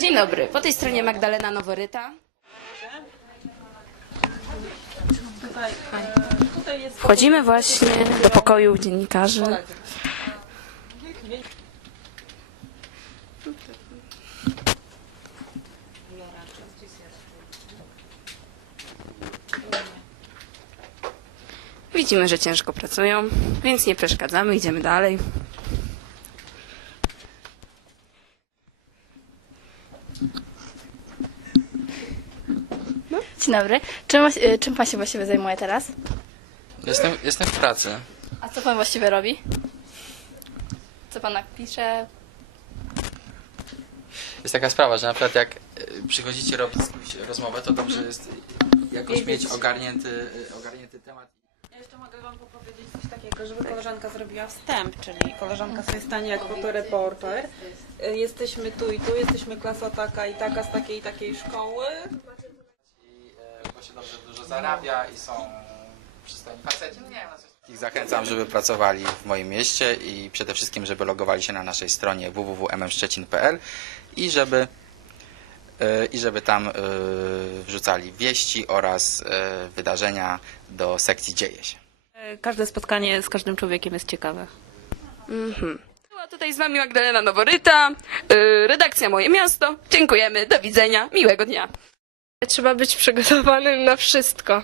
Dzień dobry, po tej stronie Magdalena Noworyta. Wchodzimy właśnie do pokoju dziennikarzy. Widzimy, że ciężko pracują, więc nie przeszkadzamy, idziemy dalej. Dzień dobry. Czym, właś- y, czym pan się właściwie zajmuje teraz? Jestem, jestem w pracy. A co pan właściwie robi? Co pan napisze? Jest taka sprawa, że na przykład jak e, przychodzicie robić z kimś rozmowę, to dobrze jest jakoś mieć ogarnięty, e, ogarnięty temat. Ja jeszcze mogę Wam powiedzieć coś takiego, żeby koleżanka zrobiła wstęp, czyli koleżanka sobie stanie jak fotoreporter. Jesteśmy tu i tu, jesteśmy klasa taka i taka z takiej i takiej szkoły. I e, bo się dobrze dużo zarabia i są przystojni faceci. Nie, no coś... Ich zachęcam, żeby pracowali w moim mieście i przede wszystkim, żeby logowali się na naszej stronie www.mmszczecin.pl i żeby i żeby tam e, wrzucali wieści oraz e, wydarzenia do sekcji Dzieje się. Każde spotkanie z każdym człowiekiem jest ciekawe. Była tutaj z wami Magdalena Noworyta, yy, redakcja Moje Miasto. Dziękujemy, do widzenia, miłego dnia. Trzeba być przygotowanym na wszystko.